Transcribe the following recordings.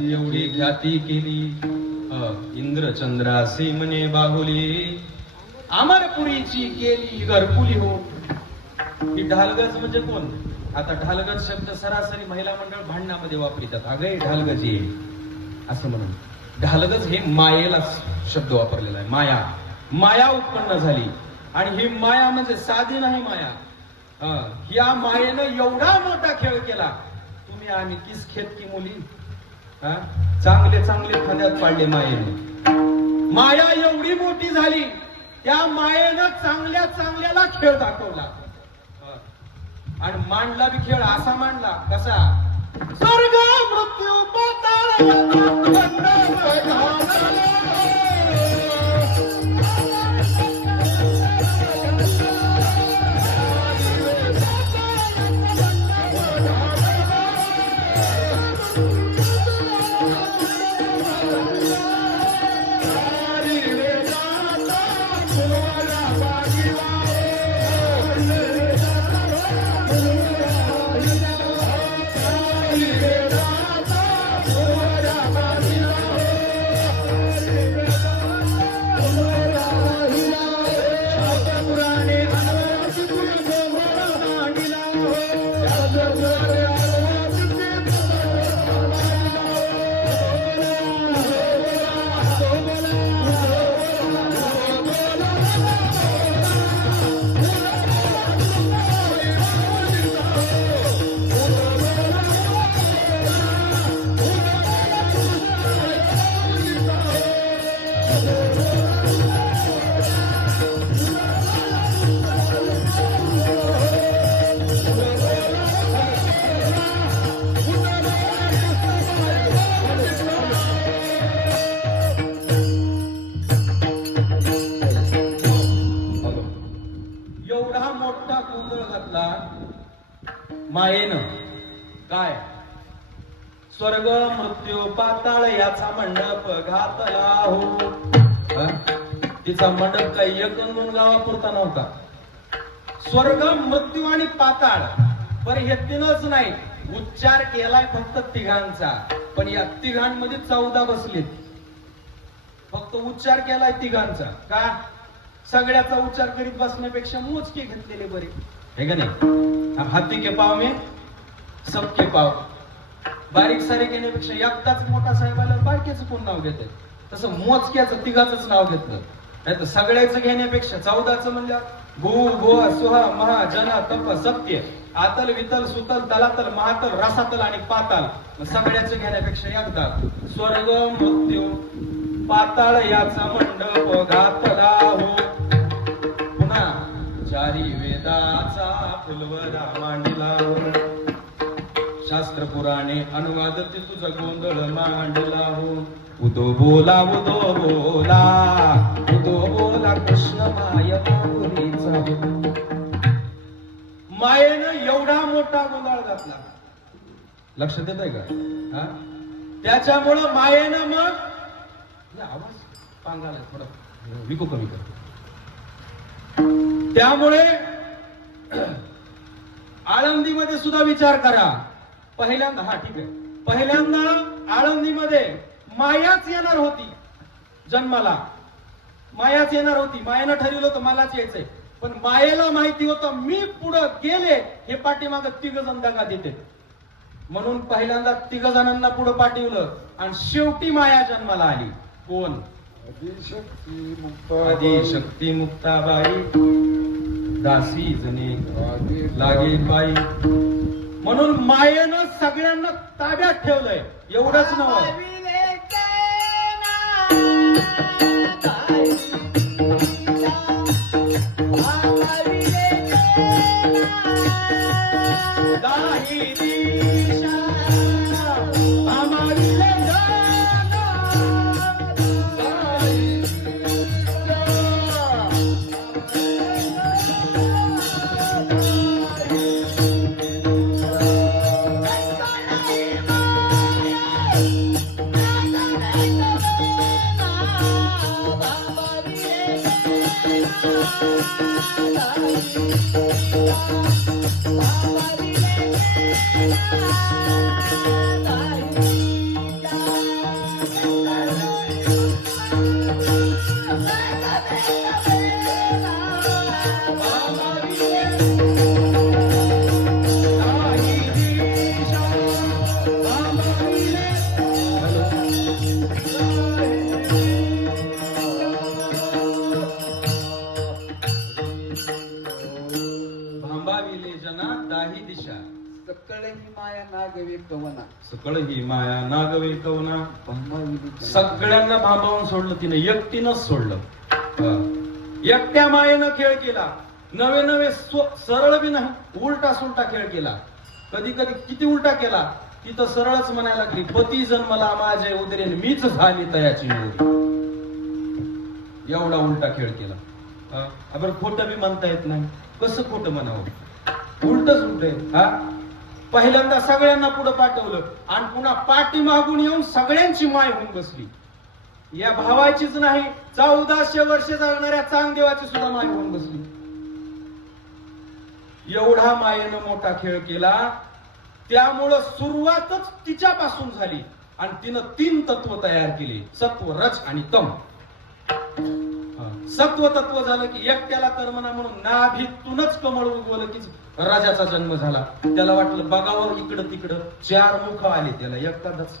एवढी ख्याती केली इंद्रचंद्रासी म्हणे बाहुली अमरपुरीची केली घरकुली हो. ही ढालगज म्हणजे कोण? आता ढालगज शब्द सरासरी महिला मंडळ भांडणामध्ये वापरतात. अगं ढालगज ये असं म्हणून. ढालगज हे मायेला शब्द वापरलेला आहे. माया, माया उत्पन्न झाली. आणि ही माया म्हणजे साधी नाही माया. या मायेनं एवढा मोठा खेळ केला. तुम्ही आम्ही किस खेत की मुली चांगले चांगले खांद्यात पाडले मायेने. माया एवढी मोठी झाली, त्या मायेनं चांगल्या चांगल्याला खेळ दाखवला. आणि मांडला बी खेळ असा मांडला कसा? स्वर्ग मृत्यू पाताळ मायेनं. काय? स्वर्ग मृत्यू पाताळ याचा मंडप घातला हो. तिचा मंडप काही एक दोन गावापुरता नव्हता. स्वर्ग मृत्यू आणि पाताळ पर हे तीनच नाही, उच्चार केलाय फक्त तिघांचा. पण या तिघांमध्ये 14 बसलेत. फक्त उच्चार केलाय तिघांचा. का? सगळ्याचा उच्चार करीत बसण्यापेक्षा मोजके घेतलेले बरे है का नाही? हाथी के पाव में सबके पाव. बारीक सारीक येण्यापेक्षा एकटाच मोठा साहेबाला बारकेच कोण नाव घेते? तसं मोजक्याचं तिघाच नाव घेतलं. नाही तर सगळ्याचं घेण्यापेक्षा 14चं म्हणजे भू भुव सुहा महा जन तप सत्य आतल वितल सुतल तलातल महातल रसातल आणि पाताल. सगळ्याचं घेण्यापेक्षा एकदा स्वर्ग मृत्यू पाताळ याचा मंडप घातला हो. पुन्हा चारी वेदाचा फुलवरा मांडला हो. शास्त्र पुराणे अनुवाद तुझा गोंधळ मांडला हो. उदो बोला उदो बोला उदो बोला कृष्ण माय बाहुलीचा. मायेनं एवढा मोठा गोंधळ घातला. लक्षात येत आहे का? त्याच्यामुळं मायेनं मग आवाज पांगाला थोडं विकू कमी कर. त्यामुळे आळंदीमध्ये सुद्धा विचार करा. पहिल्यांदा ठीक आहे, पहिल्यांदा आळंदीमध्ये मायाच येणार होती जन्माला. मायाच येणार होती. मायानं ठरवलं होतं मलाच यायचंय. पण मायेला माहिती होतं मी पुढं गेले हे पाठीमागं 3 जण दगा देते. म्हणून पहिल्यांदा 3 जणांना पुढे पाठवलं आणि शेवटी माया जन्माला आली. कोण? आदिशक्ती मुक्ताबाई. दासी जने लागे बाई. म्हणून मायेनं सगळ्यांना ताब्यात ठेवलंय. एवढंच नव्हतं, कवना सकळ ही माया नागवे कवना. भांबाविली सगळ्यांना भांबावून सोडलं तिने, एकटीनच सोडलं. एकट्या मायेनं खेळ केला. नवे नवे सरळ बी नाही, उलटा सुलटा खेळ केला. कधी कधी किती उलटा केला, तिथं सरळच म्हणायला लागली, पती जन्मला माझे उदरेन मीच झाली तयाची मोरी. एवढा उलटा खेळ केला. बरं खोटं बी म्हणता येत नाही, कसं खोटं म्हणावं, उलटच उलट. हा पहिल्यांदा सगळ्यांना पुढे पाठवलं आणि पुन्हा पाठी मागून येऊन सगळ्यांची माय होऊन बसली. या भावाचीच नाही, 1400 वर्ष जगणाऱ्या चांगदेवाची सुद्धा माय होऊन बसली. एवढा मायेनं मोठा खेळ केला. त्यामुळं सुरुवातच तिच्यापासून झाली आणि तिनं 3 तत्व तयार केली, सत्व रज आणि तम. सत्व तत्व झालं की एकट्याला कर्मना म्हणून नाभीतूनच कमळ उगवलं की राजाचा जन्म झाला. त्याला वाटलं बघावं इकडं तिकडं, 4 मुख आले त्याला, एखादच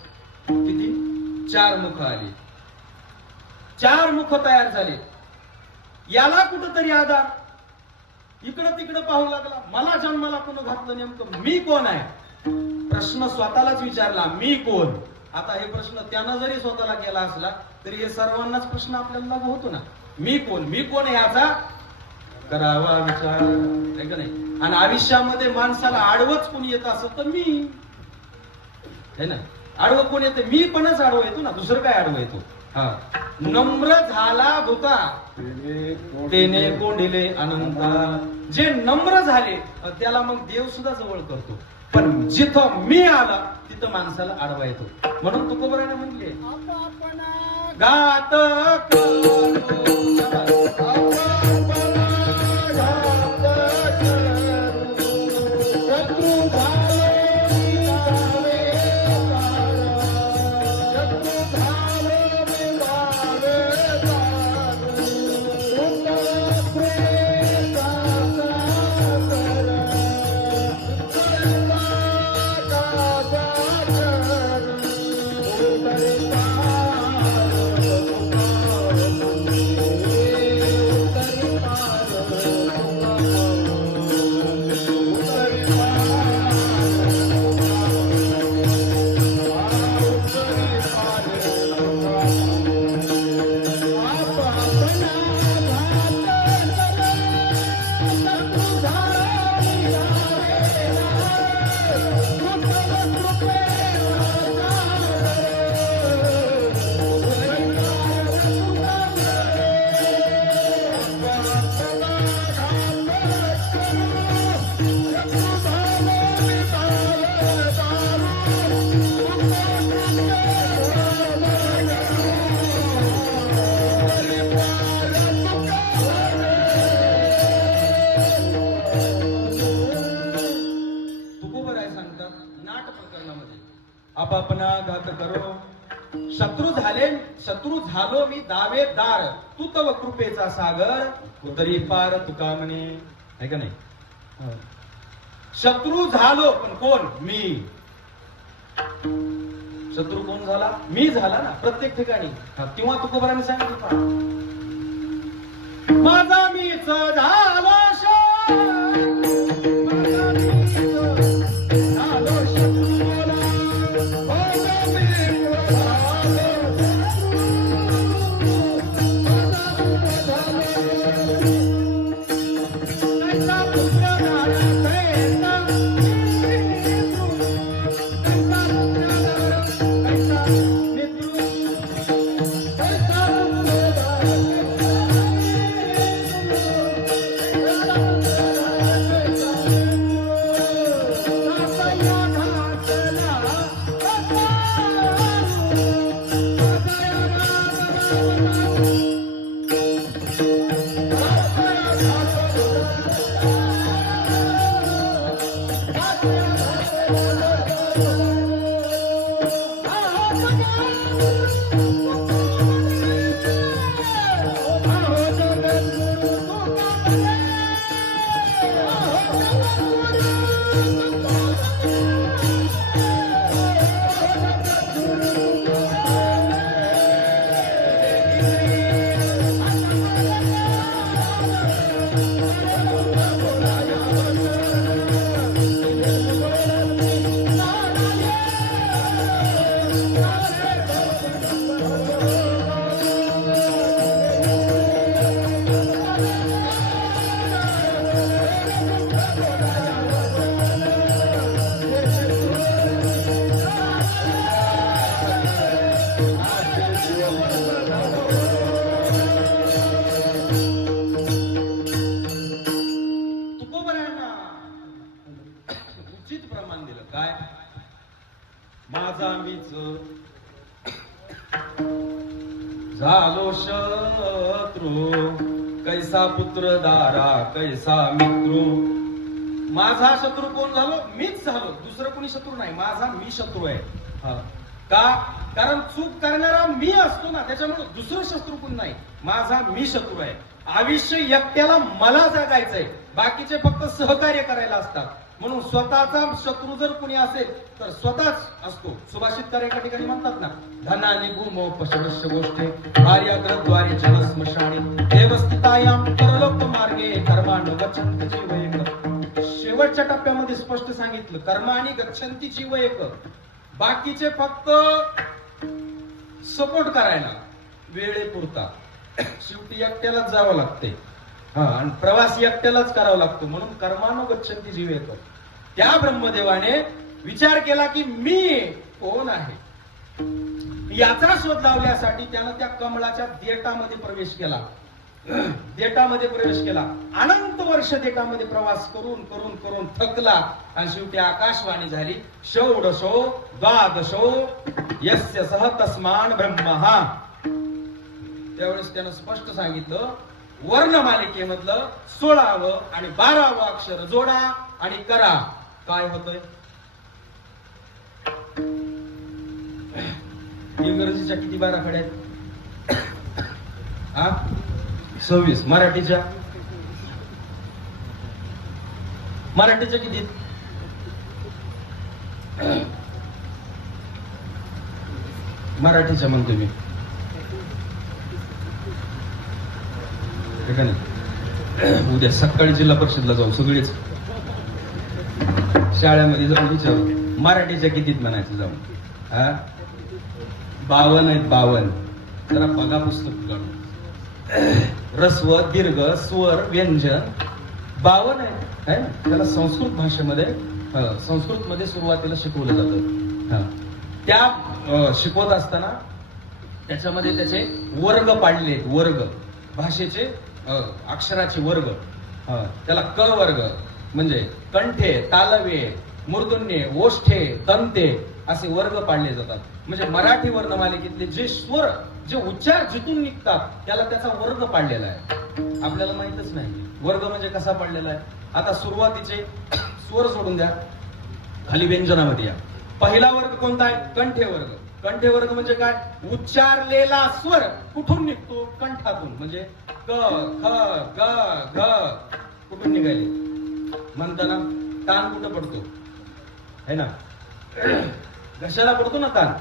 किती 4 मुख आले, 4 मुख तयार झाले. याला कुठंतरी आधार, इकडं तिकडं पाहू लागला. मला जन्माला कोण घातलं, नेमकं मी कोण आहे? प्रश्न स्वतःलाच विचारला, मी कोण? आता हे प्रश्न त्यानं जरी स्वतःला केला असला तरी हे सर्वांनाच प्रश्न आपल्याला लागू होतो ना. मी कोण, मी कोण याचा करावा विचार, आहे का नाही? आणि आयुष्यामध्ये माणसाला आडवच कोणी येत असं तर मी है ना. आडवं कोण येते? मी पणच आडवं येतो ना, दुसरं काय आडवं येतो? हा, नम्र झाला भूता तेने कोंडिले अनंता. जे नम्र झाले त्याला मग देव सुद्धा जवळ करतो. पण जिथं मी आला तिथं माणसाला आडवा येतो. म्हणून तुकोबराने म्हटले, गात आपापना घात करो. शत्रू झालो मी दावेदार, तू तव कृपेचा सागर उतरी पार तुका म्हणे, आहे का नाही? शत्रू झालो, पण कोण? मी. शत्रू कोण झाला? मी झाला ना, प्रत्येक ठिकाणी. किंवा तुकोबराने सांगितलं, माझा मीच झालो झालो शत्रू कैसा पुत्र दारा कैसा मित्र. माझा शत्रू कोण झालो? मीच झालो, दुसरं कोणी शत्रू नाही. माझा मी शत्रू आहे. का? कारण चूक करणारा मी असतो ना, त्याच्यामुळे दुसरं शत्रू कोण नाही, माझा मी शत्रू आहे. आयुष्य एकट्याला मला जगायचंय, बाकीचे फक्त सहकार्य करायला असतात. म्हणून स्वतःचा शत्रू जर कोणी असेल तर स्वतःच असतो. सुभाषितकार एका ठिकाणी म्हणतात ना, धनानी भूमो पशवश्य गोष्टी कार्याग्रद्वारे जन स्मशानी देवस्थितायाम परलोक मार्गे कर्माण गच्छन्ति जीव एक. शेवटच्या टप्प्यामध्ये स्पष्ट सांगितलं, कर्मानी गच्छन्ति जीव एक. बाकीचे फक्त सपोर्ट करायला वेळेपुरता. शेवटी एकट्यालाच जावं लागते. आणि प्रवास एकट्यालाच करावा लागतो. म्हणून कर्मानो गच्छन्ति जीव एक. त्या ब्रह्मदेवाने विचार केला की मी कोण आहे, याचा शोध लावण्यासाठी त्यानं त्या कमळाच्या देठामध्ये प्रवेश केला. देठामध्ये प्रवेश केला. अनंत वर्ष देठामध्ये प्रवास करून करून करून थकला आणि शेवटी आकाशवाणी झाली, षोडशो द्वादशो यस्य सह तस्मान ब्रह्महा. त्यावेळेस त्यानं स्पष्ट सांगितलं, वर्णमालिकेमधलं 16वं आणि 12वं अक्षर जोडा आणि करा. काय होतंय? इंग्रजीच्या किती 12 खड्या आहेत? 26. मराठीच्या किती? मराठीच्या म्हणतो मी. उद्या सकाळी जिल्हा परिषदला जाऊ, सगळेच शाळेमध्ये जाऊन विचारू मराठीच्या कितीत म्हणायचं जाऊन. 52 आहेत. 52. जरा बघा पुस्तक काढून. रस्व दीर्घ स्वर व्यंजन 52 आहे. त्याला संस्कृत भाषेमध्ये संस्कृत मध्ये सुरुवातीला शिकवलं जातं. त्या शिकवत असताना त्याच्यामध्ये त्याचे वर्ग पाडले. वर्ग भाषेचे अक्षराचे वर्ग. त्याला क वर्ग म्हणजे कंठे, तालवे, मूर्धन्ये, ओष्ठे, दंते असे वर्ग पाडले जातात. म्हणजे मराठी वर्णमालिकेतले जे स्वर, जे उच्चार जिथून निघतात त्याला त्याचा वर्ग पाडलेला आहे. आपल्याला माहितच नाही वर्ग म्हणजे कसा पाडलेला आहे. आता सुरुवातीचे स्वर सोडून द्या, खाली व्यंजनामध्ये या. पहिला वर्ग कोणता आहे? कंठे वर्ग. कंठे वर्ग म्हणजे काय? उच्चारलेला स्वर कुठून निघतो? कंठातून. म्हणजे क, ख, ग, घ कुठून निघाले म्हणताना ताण कुठं पडतो है ना? घशाला पडतो ना ताण.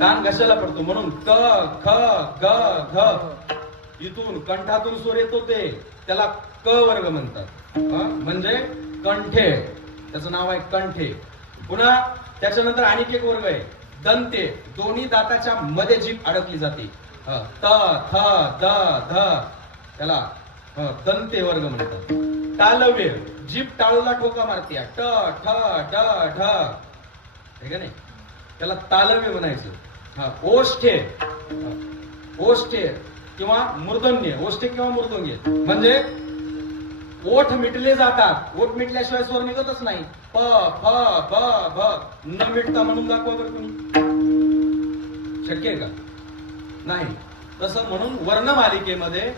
ताण घशाला पडतो. म्हणून क, ख, ग, घ इथून कंठातून स्वर येतो ते त्याला क वर्ग म्हणतात. म्हणजे कंठे, त्याचं नाव आहे कंठे. पुन्हा त्याच्यानंतर आणखी एक वर्ग आहे दंते. दोन्ही दाताच्या मध्ये जीभ अडकली जाते. त, थ, द, ध त्याला दंते वर्ग म्हणतात. तालव्य, जीभ टाळूला ठोका मारते. ट, ठ, ड, ढ हे का नाही, त्याला तालव्य म्हणायचं. ओष्ठे, ओष्ठे किंवा मूर्धन्य. ओष्ठे किंवा मूर्धन्य म्हणजे ओठ मिटले जातात. ओठ मिटल्याशिवाय स्वर निघतच नाही. प, फ, ब, भ न मिटता म्हणून दाखवा बरं कोणी. शक्य आहे का? नाही. तसं म्हणून वर्णमालिकेमध्ये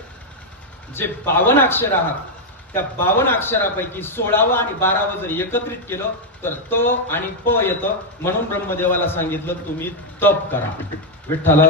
जे 52 अक्षर आहात त्या 52 अक्षरापैकी 16वं आणि 12वं जर एकत्रित केलं तर त आणि प येतं. म्हणून ब्रह्मदेवाला सांगितलं तुम्ही तप करा. विठ्ठल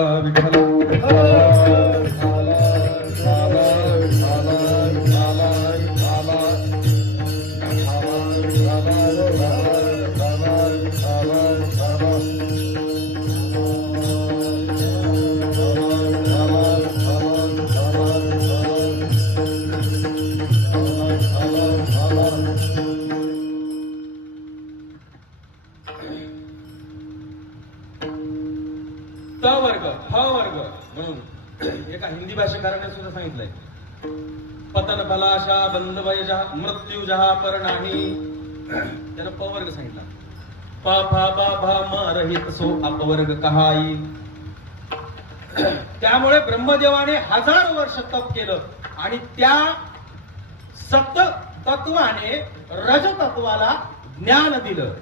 त वर्ग, फ वर्ग म्हणून एका हिंदी भाषेकाराने सुद्धा सांगितलंय. पतन फलाशा बंद वयजा मृत्यू जहा पर नाही. त्यानं प वर्ग सांगितला. प फा ब भ म रहित सो अपवर्ग कहाई. त्यामुळे ब्रह्मदेवाने 1000 वर्ष तप केलं आणि त्या सत तत्वाने रज तत्वाला ज्ञान दिलं.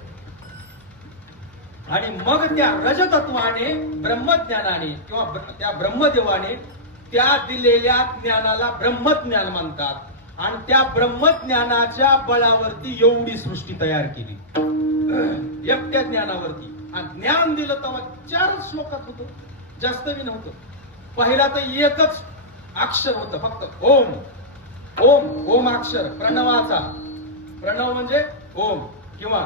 आणि मग त्या रजतत्वाने ब्रह्मज्ञानाने किंवा त्या ब्रह्मदेवाने त्या दिलेल्या ज्ञानाला ब्रह्मज्ञान म्हणतात आणि त्या ब्रह्मज्ञानाच्या बळावरती एवढी सृष्टी तयार केली एकट्या ज्ञानावरती. आणि ज्ञान दिलं तेव्हा 4 श्लोकात होतं, जास्त बी नव्हतं. पहिला तर एकच अक्षर होतं फक्त ओम. ओम ओम अक्षर प्रणवाचा. प्रणव म्हणजे ओम. किंवा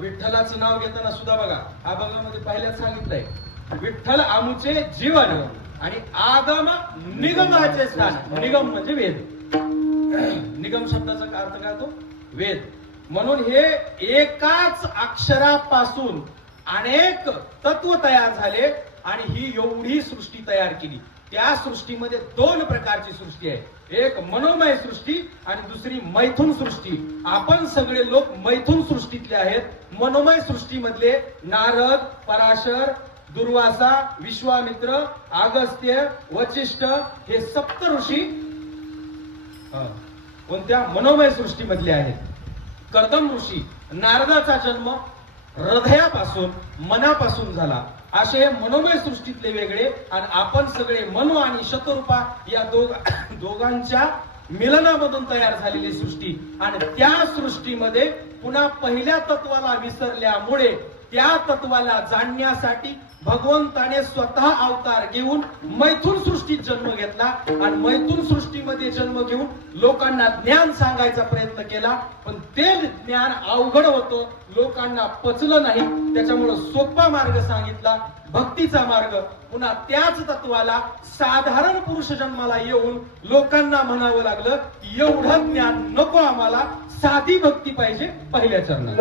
विठ्ठलाचं नाव घेताना सुद्धा बघा अभंगामध्ये पहिल्याच सांगितलंय विठ्ठल आमुचे जीवन आणि आगम निगमाचे स्थान. निगम म्हणजे वेद. निगम शब्दाचा अर्थ काय होतो? वेद. म्हणून हे एकाच अक्षरापासून अनेक तत्व तयार झाले आणि ही एवढी सृष्टी तयार केली. त्या सृष्टीमध्ये 2 प्रकारची सृष्टी आहे. एक मनोमय सृष्टी आणि दुसरी मैथुन सृष्टी. आपण सगळे लोक मैथुन सृष्टीतले आहेत. मनोमय सृष्टीमधले नारद, पराशर, दुर्वासा, विश्वामित्र, अगस्त्य, वशिष्ठ हे 7 ऋषी कोणत्या मनोमय सृष्टीमधले आहेत. कर्दम ऋषी नारदाचा जन्म हृदयापासून मनापासून झाला. असे हे मनोमय सृष्टीतले वेगळे आणि आपण सगळे मनो आणि शतरूपा या दोघांच्या मिलनामधून तयार झालेली सृष्टी. आणि त्या सृष्टीमध्ये पुन्हा पहिल्या तत्वाला विसरल्यामुळे त्या तत्वाला जाणण्यासाठी भगवंताने स्वतः अवतार घेऊन मैथुन सृष्टीत जन्म घेतला आणि मैथुन सृष्टीमध्ये जन्म घेऊन लोकांना ज्ञान सांगायचा प्रयत्न केला. पण ते ज्ञान अवघड होतं, लोकांना पचलं नाही. त्याच्यामुळे सोपा मार्ग सांगितला, भक्तीचा मार्ग. पुन्हा त्याच तत्वाला साधारण पुरुष जन्माला येऊन लोकांना म्हणावं लागलं एवढं ज्ञान नको आम्हाला, साधी भक्ती पाहिजे पहिल्या चरणात.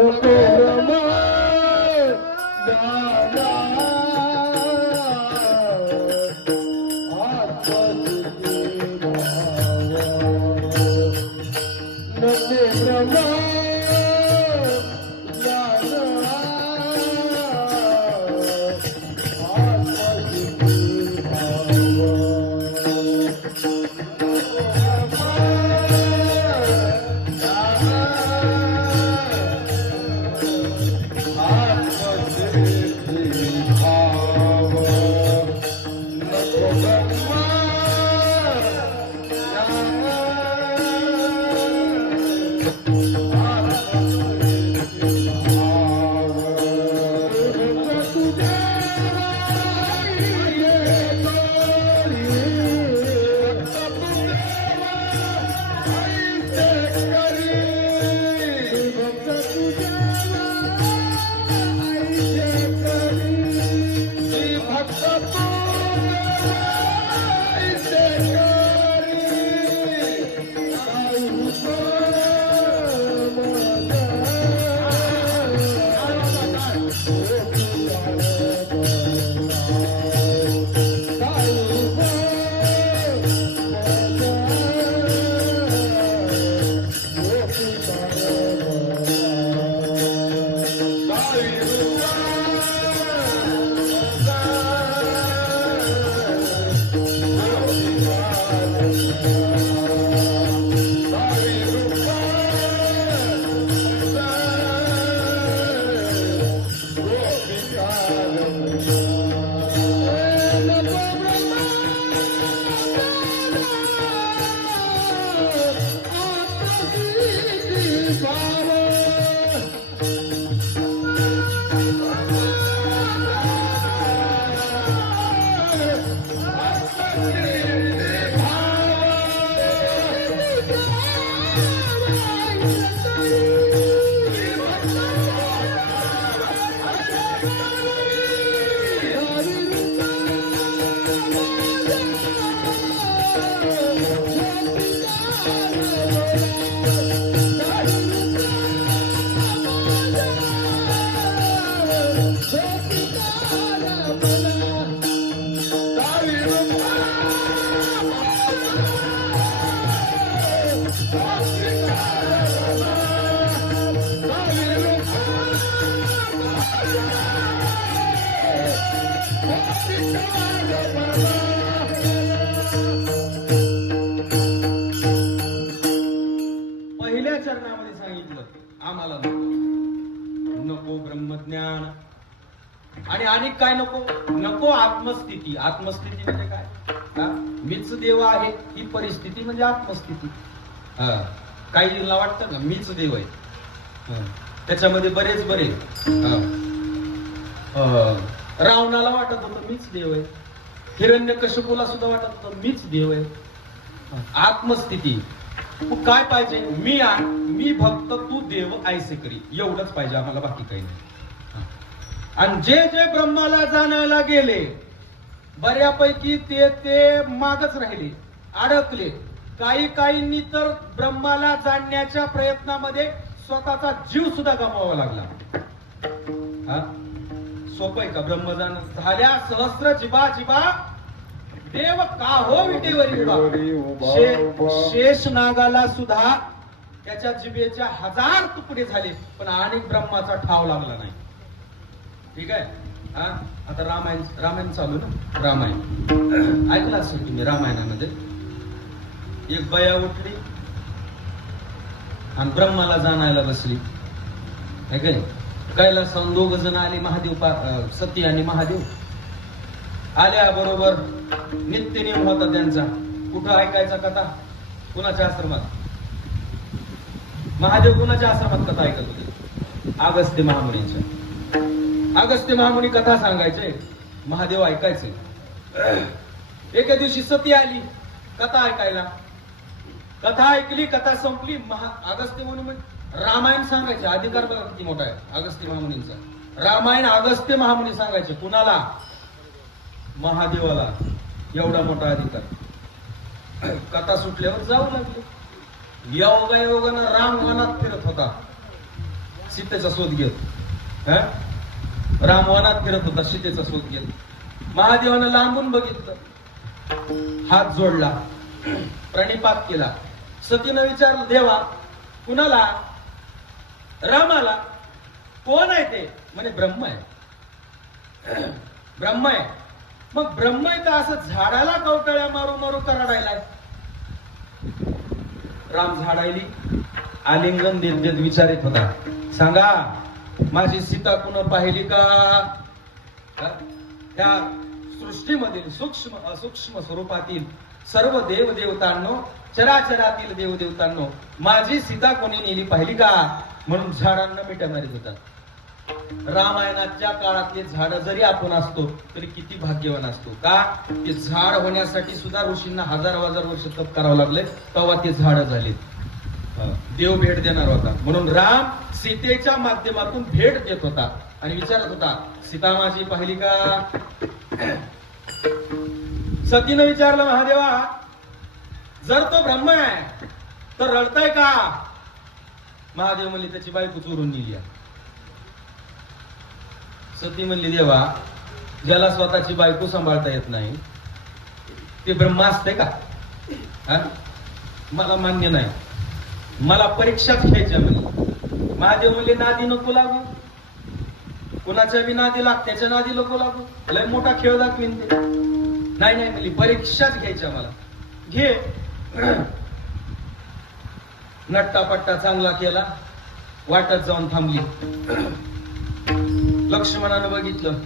पहिल्या चरणामध्ये सांगितलं आम्हाला नको ब्रह्मज्ञान, आणि काय नको नको आत्मस्थिती. आत्मस्थिती म्हणजे काय? मीच देव आहे ही परिस्थिती म्हणजे आत्मस्थिती. काहींना वाटतं ना मीच देव आहे. त्याच्यामध्ये बरेच रावणाला वाटत होतं मीच देव आहे. हिरण्यकश्यपूला सुद्धा वाटत होतं मीच देव आहे. आत्मस्थिती. काय पाहिजे? मी भक्त तू देव ऐसे करी, एवढंच पाहिजे आम्हाला, बाकी काही नाही. आणि जे जे ब्रह्माला जाणायला गेले बऱ्यापैकी ते मागच राहिले, अडकले. काहींनी तर ब्रह्माला जाणण्याच्या प्रयत्नामध्ये स्वतःचा जीव सुद्धा गमवावा लागला. सोपं आहे का ब्रह्म जाण? झाल्या सहस्र जिबा देव का हो विटेवरी उभा. शेष नागाला सुद्धा त्याच्या जिभेच्या 1000 तुकडे झाले, पण आणि ब्रह्माचा ठाव लागला नाही. ठीक आहे. आता रामायण चालू ना. रामायण ऐकलं असेल तुम्ही. रामायणामध्ये एक बया उठली आणि ब्रह्माला जाणायला बसली. ऐकले? कैलासाहून 2 जण आले, महादेव सती आणि महादेव. आल्या बरोबर नित्य नियम होता त्यांचा. कुठं ऐकायचा कथा? कुणाच्या आश्रमात? महादेव कुणाच्या आश्रमात कथा ऐकत होते? अगस्त्य महामुनींच्या. अगस्त्य महामुनी कथा सांगायचे, महादेव ऐकायचे. एके दिवशी सती आली कथा ऐकायला. कथा ऐकली, कथा संपली. अगस्त्य मुनी रामायण सांगायचे. अधिकार बघा किती मोठा आहे अगस्त्य महामुनींचा. रामायण अगस्त्य महामुनी सांगायचे. कुणाला? महादेवाला. एवढा मोठा अधिकार. कथा सुटल्यावर जाऊ लागले. योगायोगानं राम वनात फिरत होता सीतेचा शोध घेत. राम वनात फिरत होता सीतेचा शोध घेत. महादेवानं लांबून बघितलं, हात जोडला, प्रणिपात केला. सतीनं विचारलं, देवा कुणाला? रामाला. कोण आहे ते? म्हणे ब्रह्म आहे. ब्रह्म आहे. मग ब्रह्म आहे का असं झाडाला कवटाळ्या मारू कराडायलाय? राम झाडायली आलिंगन देत विचारित होता, सांगा माझी सीता कुणं पाहिली का? त्या सृष्टीमधील सूक्ष्म असूक्ष्म स्वरूपातील सर्व देवदेवतांनो, चराचरातील देवदेवतांनो, माझी सीता कोणी नेली पाहिली का? म्हणून झाडांना मिठ्या मारित होता. रामायणाच्या काळातले झाड जरी आपण असतो तरी किती भाग्यवान असतो का? ते झाड होण्यासाठी सुद्धा ऋषींना 1000 वर्ष तप करावं लागले, तेव्हा ते झाड झाले. देव भेट देणार होता म्हणून राम सीतेच्या माध्यमातून भेट देत होता आणि विचारत होता, सीता माझी पाहिली का? सतीनं विचारलं, महादेवा जर तो ब्रह्म आहे तर रडताय का? महादेव म्हणले, त्याची बायको चोरून नेली. सती म्हणली, देवा ज्याला स्वतःची बायको सांभाळता येत नाही ते ब्रह्म असते का? मला मान्य नाही, मला परीक्षाच घ्यायच्या म्हणली. महादेव म्हणले, नादी नको लागू, कुणाच्या बी नादी लाग, त्याच्या नादी नको लागू, लय मोठा खेळ दाखवीन ते. नाही म्हणली, परीक्षाच घ्यायच्या मला. घे. नट्टापट्टा चांगला केला, वाटत जाऊन थांबली. लक्ष्मणानं बघितलं,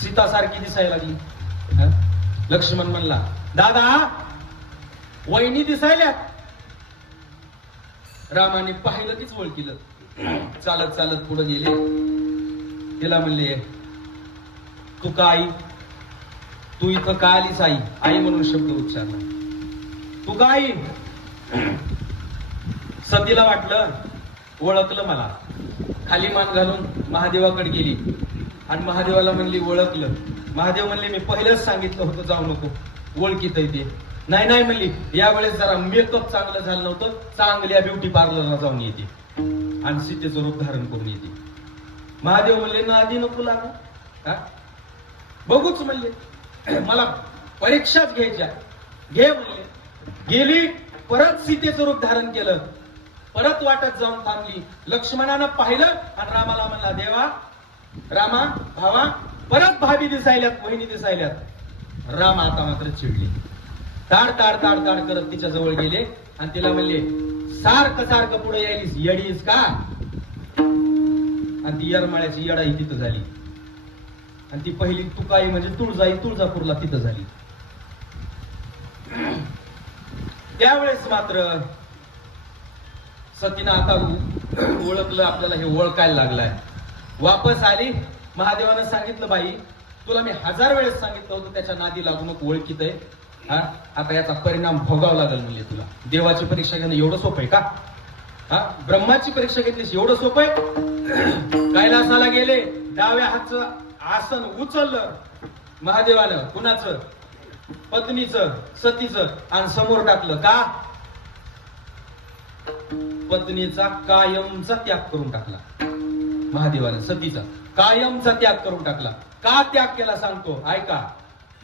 सीता सारखी दिसायला लागली. लक्ष्मण म्हणला, दादा वहिनी दिसायल्यात. रामाने पाहिलं तीच ओळखीलं. चालत चालत पुढे गेले. तिला म्हणले, तू का आई? तू इथं का आलीस आई? आई म्हणून शब्द उच्चारला. तू का आई? सतीला वाटलं ओळखलं मला. खाली मान घालून महादेवाकडे गेली आणि महादेवाला म्हणली, ओळखलं? महादेव म्हणले, मी पहिलेच सांगितलं होतं जाऊ नको, ओळखीत आहे ते. नाही म्हणली, यावेळेस जरा मेकअप चांगलं झालं नव्हतं, चांगल्या ब्युटी पार्लरला जाऊन येते आणि सीतेचं रूप धारण करून येते. महादेव म्हणले, नादी नको लागू, बघूच म्हणले, मला परीक्षाच घ्यायच्या, घे म्हणले. गेली, परत सीतेचं रूप धारण केलं, परत वाटत जाऊन थांबली. लक्ष्मणानं पाहिलं आणि रामाला म्हणला, देवा रामा भावा परत भाभी दिसायल्यात, वहिनी दिसायल्यात. राम आता मात्र चिडली. ताड ताड ताड ताड करत तिच्या जवळ गेले आणि तिला म्हणले, सारखं पुढे यायलीस, येडीस का? आणि ती येरमाळ्याची येडाई तिथं झाली. आणि ती पहिली तुकाई म्हणजे तुळजाई तुळजापूरला तिथं झाली. त्यावेळेस मात्र सतीनं आता ओळखलं, आपल्याला हे ओळखायला लागलाय. वापस आली. महादेवानं सांगितलं, बाई तुला मी 1000 वेळेस सांगितलं होतं त्याच्या नादी लागू नको, ओळखीत आहे. हा आता याचा परिणाम भोगावा लागेल म्हणजे तुला. देवाची परीक्षा घेणं एवढं सोपं आहे का? हा ब्रह्माची परीक्षा घेतलीस एवढं सोपं आहे? कैलासाला गेले, डाव्या हातचं आसन उचललं महादेवानं, कुणाचं? पत्नीचं, सतीचं, आणि समोर टाकलं. का? पत्नीचा कायमचा त्याग करून टाकला महादेवानं. सतीचा कायमचा त्याग करून टाकला. का त्याग केला सांगतो, ऐका.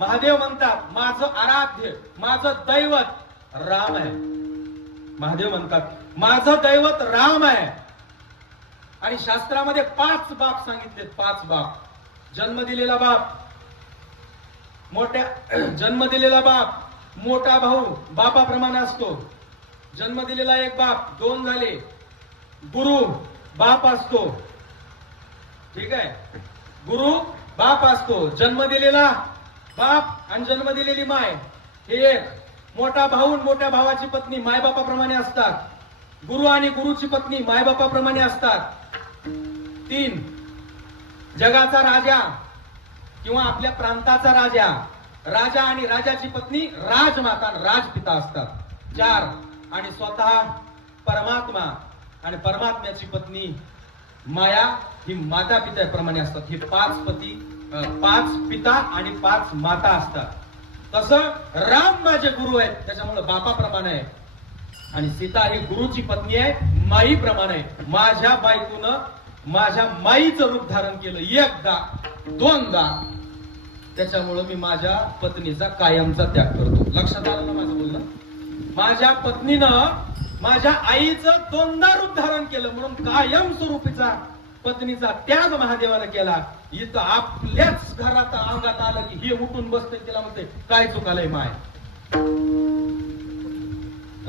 महादेव म्हणतात, माझं आराध्य, माझं दैवत राम आहे. महादेव म्हणतात, माझं दैवत राम आहे. आणि शास्त्रामध्ये 5 बाप सांगितलेत. 5 बाप. जन्म दिलेला बाप, जन्म दिलेला बाप, मोठा भाऊ बापाप्रमाणे असतो. जन्म दिलेला एक बाप, 2 झाले. गुरु बाप असतो, ठीक आहे. गुरु बाप असतो, जन्म दिलेला बाप आणि जन्म दिलेली माय हे एक. मोठा भाऊ आणि मोठ्या भावाची पत्नी मायबापाप्रमाणे असतात. गुरु आणि गुरुची पत्नी मायबापाप्रमाणे असतात. 3 जगाचा राजा किंवा आपल्या प्रांताचा राजा, राजा आणि राजाची पत्नी राजमाता राजपिता असतात. 4 आणि स्वतः परमात्मा आणि परमात्म्याची पत्नी माया ही माता पित्याप्रमाणे असतात. हे 5 पती, 5 पिता आणि 5 माता असतात. तसं राम माझे गुरु आहेत, त्याच्यामुळे बापाप्रमाणे आहे. आणि सीता ही गुरुची पत्नी आहे, माईप्रमाणे आहे. माझ्या बायकोनं माझ्या माईचं रूप धारण केलं 1दा 2दा, त्याच्यामुळे मी माझ्या पत्नीचा कायमचा त्याग करतो. लक्षात आलं ना माझं बोलणं? माझ्या पत्नीनं माझ्या आईचं 2दा रूप धारण केलं, म्हणून कायम स्वरूपीचा पत्नीचा त्याग महादेवानं केला. इथं आपल्याच घरात अंगात आलं की हे उठून बसते, तिला म्हणते काय चुकालय माय.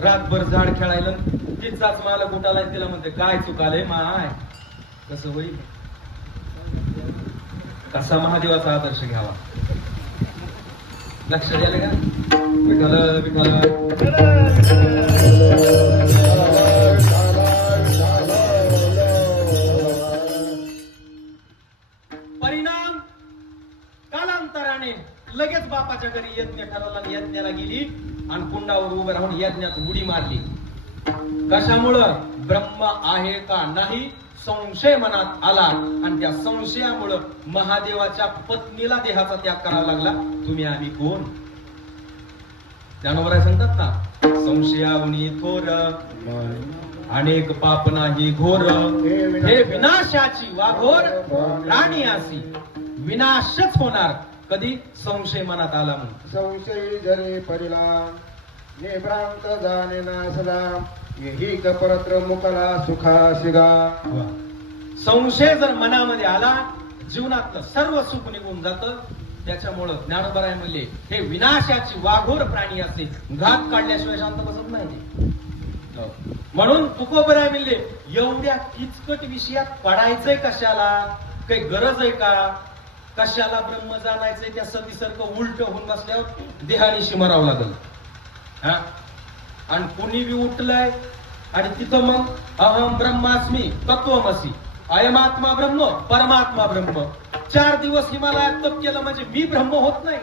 रातभर झाड खेळायला तिचाच मला कुठालाय, तिला म्हणते काय चुकालय माय. कसं होईल? कसा महादेवाचा आदर्श घ्यावा? लक्ष द्यायला का? विठ्ठल विठ्ठल. परिणाम कालांतराने लगेच बापाच्या घरी यज्ञ ठरवला. यज्ञाला गेली आणि कुंडावर उभं राहून यज्ञात उडी मारली. कशामुळं? ब्रह्म आहे का नाही संशय मनात आला, आणि त्या संशयामुळं महादेवाच्या पत्नीला देहाचा त्याग करावा लागला. तुम्ही आम्ही कोण? त्यानुसार सांगतात ना, संशयावनी थोर अनेक पाप नाही घोर, हे विनाशाची वाघोर राणी असी. विनाशच होणार कधी? संशय मनात आला म्हणून. संशयी जरे परिला नेभ्रांत जाणे नासला, यही कपरत्र मुकला सुखा शिगा. संशय जर मनामध्ये आला, जीवनातलं सर्व सुख निघून जातं. त्याच्यामुळं ज्ञानोबराय म्हणले, हे विनाशाची वाघोर प्राणी असे, घात काढल्याशिवाय शांत बसत नाही. म्हणून तुकोबराय म्हणले, एवढ्या किचकट विषयात पडायचंय कशाला? काही गरज आहे का? कशाला ब्रह्म जाणायचंय? त्या सतीसारखं उलट होऊन बसल्यावर देहानिशी मरावं लागल. हा, आणि कुणी बी उठलंय आणि तिथं मग अहम ब्रह्मास्मी तत्वमसी, अयमात्मा ब्रह्म परमात्मा ब्रह्म. 4 दिवस हिमालयात तप केलं म्हणजे मी ब्रह्म होत नाही.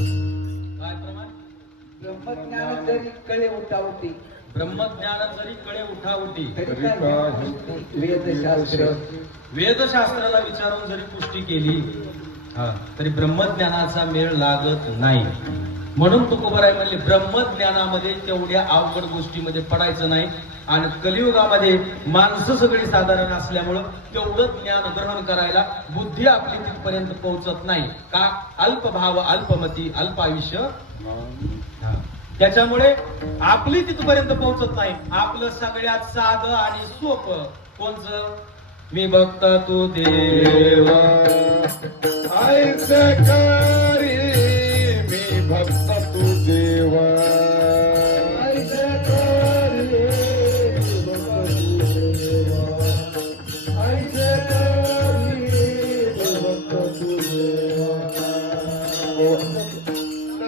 काय प्रमाण? ब्रह्मज्ञान जरी कळे उठावती ब्रह्मज्ञान जरी कळे उठावटी तरी काय वेदशास्त्र वेदशास्त्राला विचारून जरी पुष्टी केली तरी ब्रह्मज्ञानाचा मेळ लागत नाही. म्हणून तुकोबराय म्हणले ब्रह्मज्ञानामध्ये तेवढ्या अवघड गोष्टीमध्ये पडायचं नाही. आणि कलियुगामध्ये माणसं सगळी साधारण असल्यामुळं तेवढं ज्ञान ग्रहण करायला बुद्धी आपली तिथपर्यंत पोहोचत नाही. का? अल्पभाव, अल्पमती, अल्पायुष्य. त्याच्यामुळे आपली तिथपर्यंत पोहोचत नाही. आपलं सगळ्यात साधं आणि सोपं कोणचं? मी भक्त तू देव ऐसे करी मी भक्त तू देव ऐसे करी मी भक्त तू देव ऐसे करी मी भक्त तू देव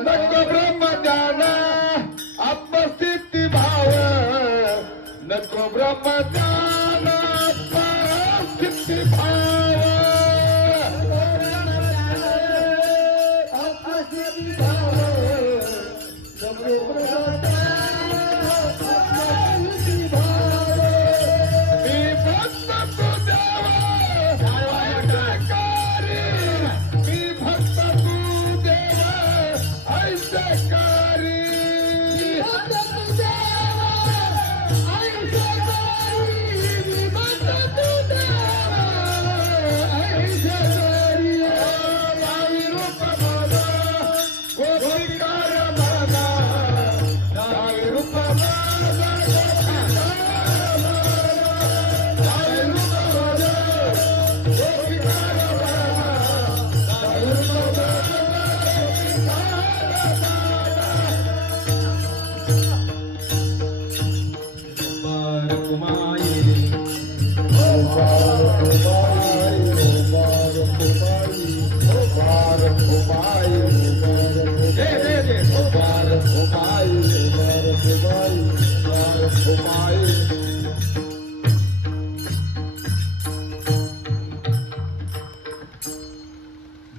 नको ब्रह्मज्ञान आत्मस्थिती भाव नको ब्रह्मज्ञान आत्मस्थिती भाव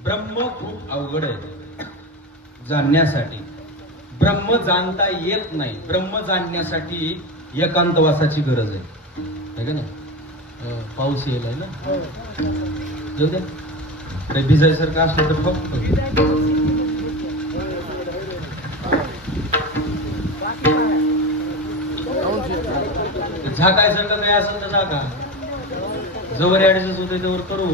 ब्रह्म खूप अवघड आहे जाणण्यासाठी. ब्रह्म जाणता येत नाही. ब्रह्म जाणण्यासाठी एकांतवासाची गरज आहे का नाही? पाऊस येईल आहे ना, जाऊ दे. भिजायसारखं असलं तर फक्त झाकायसारखं काय असेल तर झाका. जवळ ऍडजस्ट होते त्यावर करू.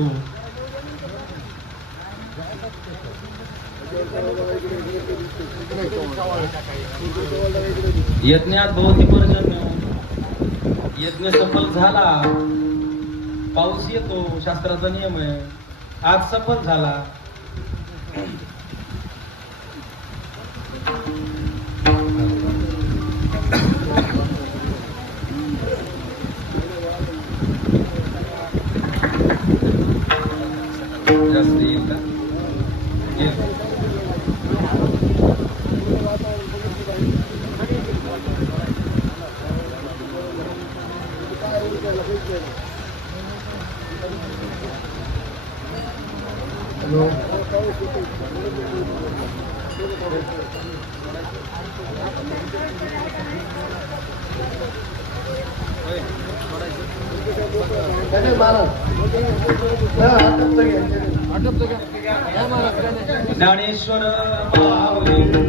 यज्ञात भवती पर्जन्य. यज्ञ सफल झाला, पाऊस येतो, शास्त्राचा नियम आहे. आज सफल झाला. जास्त येईल का? येईल. ज्ञानेश्वर माऊली